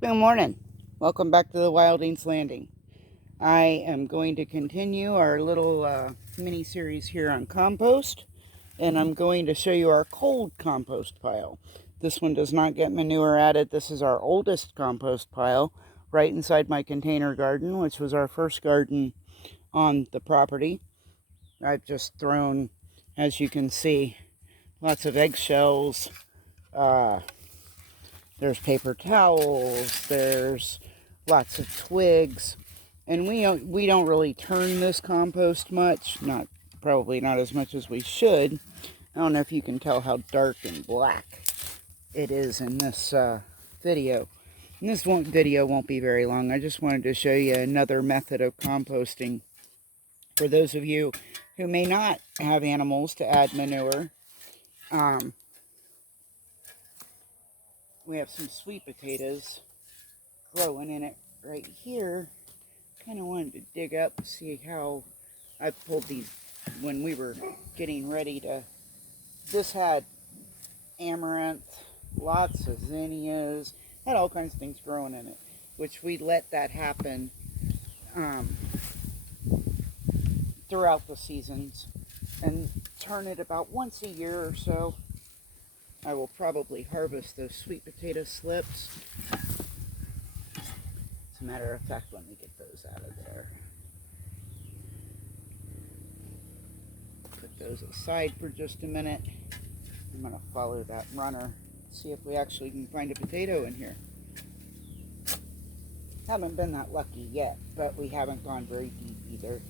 Good morning. Welcome back to the Wildings Landing. I am going to continue our little mini series here on compost, and I'm going to show you our cold compost pile. This one does not get manure added. This is our oldest compost pile right inside my container garden, which was our first garden on the property. I've just thrown, as you can see, lots of eggshells. There's paper towels, there's lots of twigs, and we don't really turn this compost much, probably not as much as we should. I don't know if you can tell how dark and black it is in this video. And this video won't be very long. I just wanted to show you another method of composting for those of you who may not have animals to add manure. We have some sweet potatoes growing in it right here. Kind of wanted to dig up and see how I pulled these when we were getting ready to. This had amaranth, lots of zinnias, had all kinds of things growing in it, which we let that happen throughout the seasons and turn it about once a year or so. I will probably harvest those sweet potato slips. As a matter of fact, let me get those out of there. Put those aside for just a minute. I'm going to follow that runner, see if we actually can find a potato in here. Haven't been that lucky yet, but we haven't gone very deep either.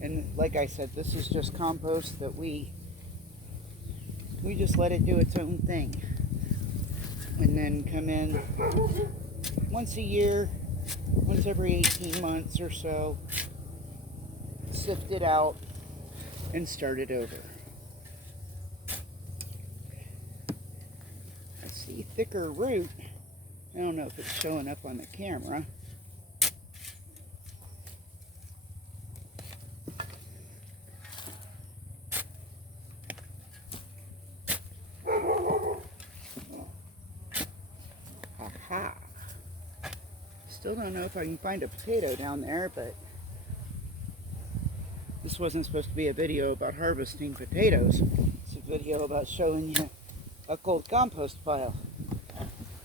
And like I said, this is just compost that we just let it do its own thing. And then come in once a year, once every 18 months or so, sift it out and start it over. I see thicker root. I don't know if it's showing up on the camera. Aha. Still don't know if I can find a potato down there, but this wasn't supposed to be a video about harvesting potatoes. It's a video about showing you a cold compost pile,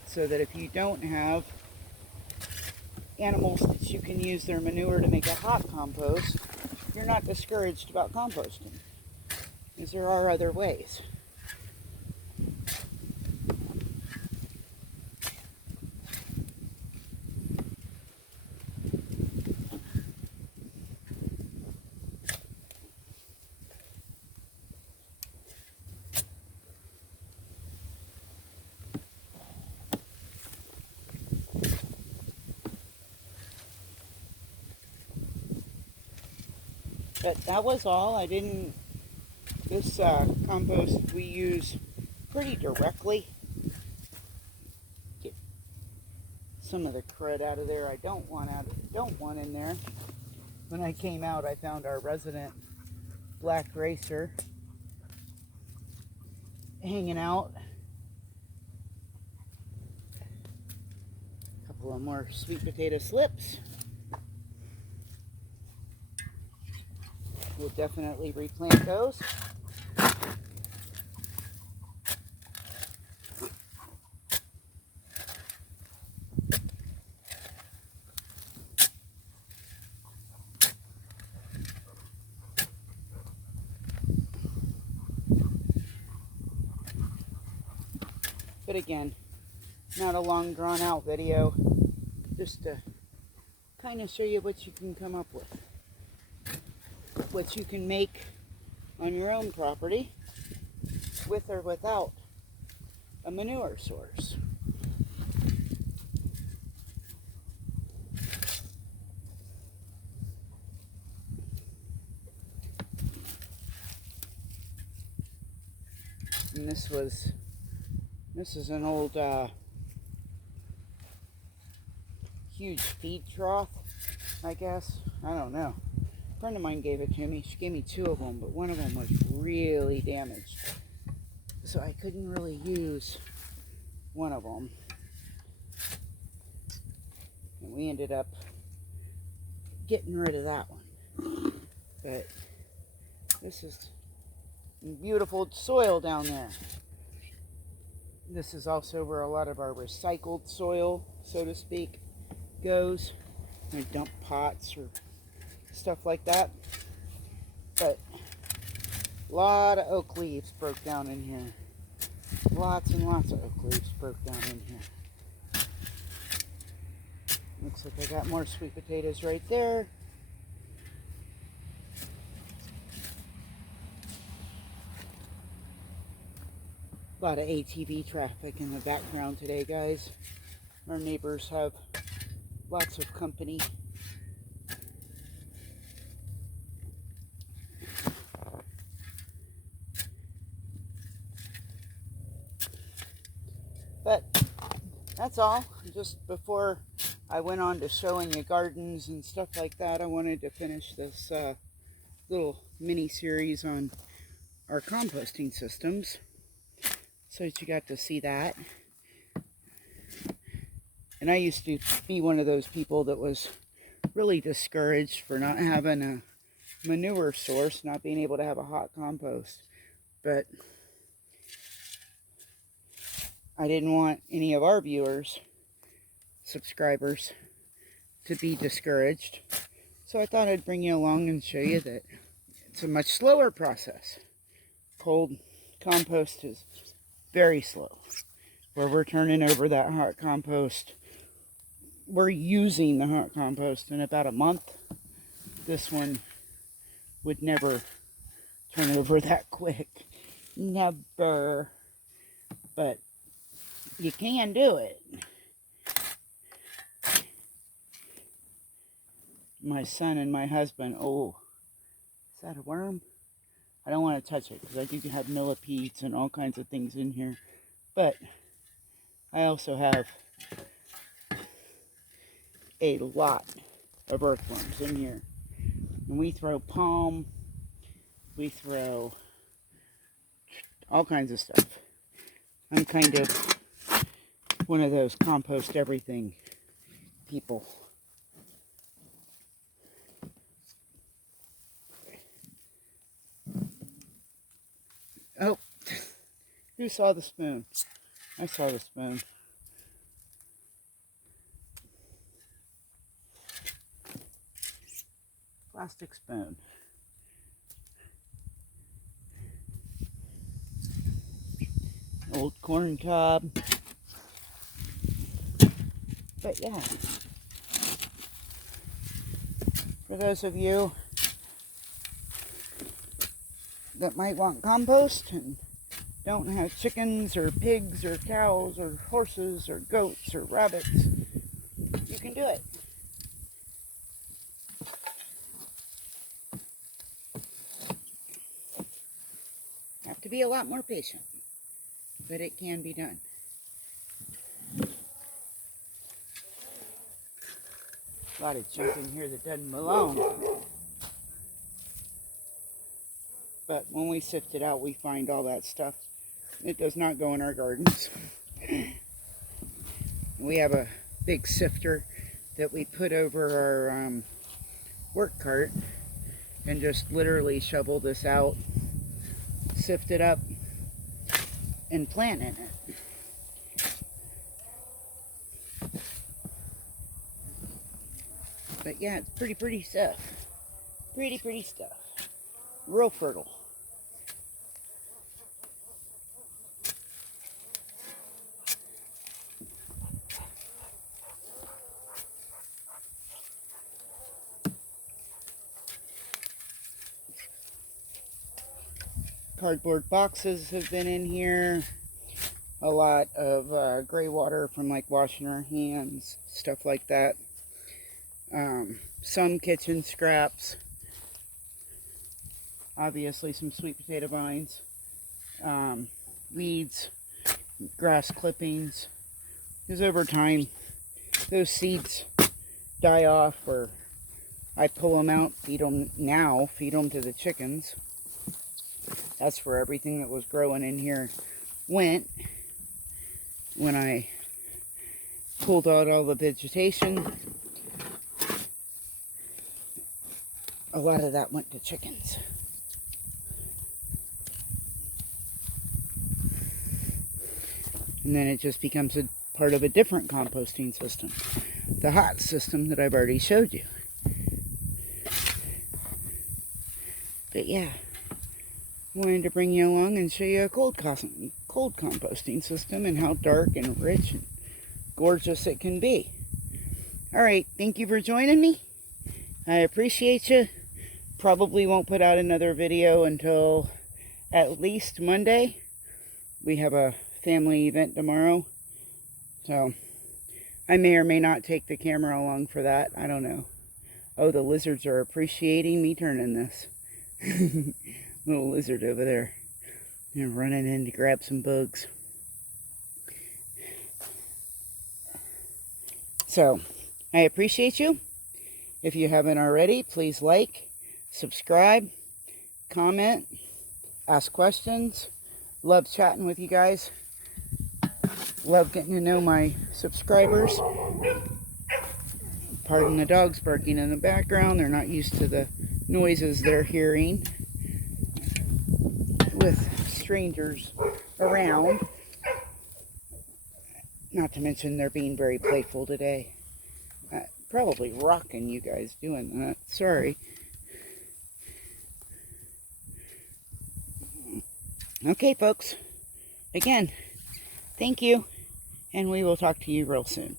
so that if you don't have animals that you can use their manure to make a hot compost, you're not discouraged about composting, because there are other ways. But that was all. This compost we use pretty directly. Get some of the crud out of there I don't want in there. When I came out, I found our resident black racer hanging out. A couple of more sweet potato slips. We'll definitely replant those. But again, not a long drawn out video, just to kind of show you what you can come up with. What you can make on your own property with or without a manure source. And this is an old huge feed trough, I guess. I don't know. A friend of mine gave it to me. She gave me two of them, but one of them was really damaged. so I couldn't really use one of them. And we ended up getting rid of that one. But this is beautiful soil down there. This is also where a lot of our recycled soil, so to speak, goes. We dump pots or stuff like that. But a lot of oak leaves broke down in here. Lots and lots of oak leaves broke down in here. Looks like I got more sweet potatoes right there. A lot of ATV traffic in the background today, guys. Our neighbors have lots of company. But that's all. Just before I went on to showing you gardens and stuff like that, I wanted to finish this little mini series on our composting systems, so that you got to see that. And I used to be one of those people that was really discouraged for not having a manure source, not being able to have a hot compost. But I didn't want any of our viewers, subscribers, to be discouraged. So I thought I'd bring you along and show you that it's a much slower process. Cold compost is very slow. Where we're turning over that hot compost, we're using the hot compost in about a month. This one would never turn over that quick. Never. But you can do it. My son and my husband, oh, is that a worm? I don't want to touch it because I do have millipedes and all kinds of things in here. But I also have a lot of earthworms in here. And we throw palm, we throw all kinds of stuff. I'm kind of one of those compost everything people. Oh, who saw the spoon? I saw the spoon. Plastic spoon. Old corn cob. But yeah, for those of you that might want compost and don't have chickens or pigs or cows or horses or goats or rabbits, you can do it. Have to be a lot more patient, but it can be done. A lot of junk in here that doesn't belong. But when we sift it out, we find all that stuff. It does not go in our gardens. We have a big sifter that we put over our work cart and just literally shovel this out, sift it up, and plant in it. But yeah, it's pretty stuff. Pretty stuff. Real fertile. Cardboard boxes have been in here. A lot of gray water from like washing our hands, stuff like that. Some kitchen scraps. Obviously some sweet potato vines. Weeds, grass clippings. Because over time, those seeds die off, or I pull them out, feed them to the chickens. That's for everything that was growing in here went, when I pulled out all the vegetation, a lot of that went to chickens. And then it just becomes a part of a different composting system, the hot system that I've already showed you. But yeah, I wanted to bring you along and show you a cold composting system and how dark and rich and gorgeous it can be. Alright, thank you for joining me. I appreciate you. Probably won't put out another video until at least Monday. We have a family event tomorrow, so I may or may not take the camera along for that. I don't know. Oh, the lizards are appreciating me turning this. Little lizard over there. They're running in to grab some bugs. So, I appreciate you. If you haven't already, please like, subscribe, comment, ask questions. Love chatting with you guys. Love getting to know my subscribers. Pardon the dogs barking in the background. They're not used to the noises they're hearing with strangers around. Not to mention they're being very playful today. Probably rocking you guys doing that. Sorry. Okay, folks. Again, thank you. And we will talk to you real soon.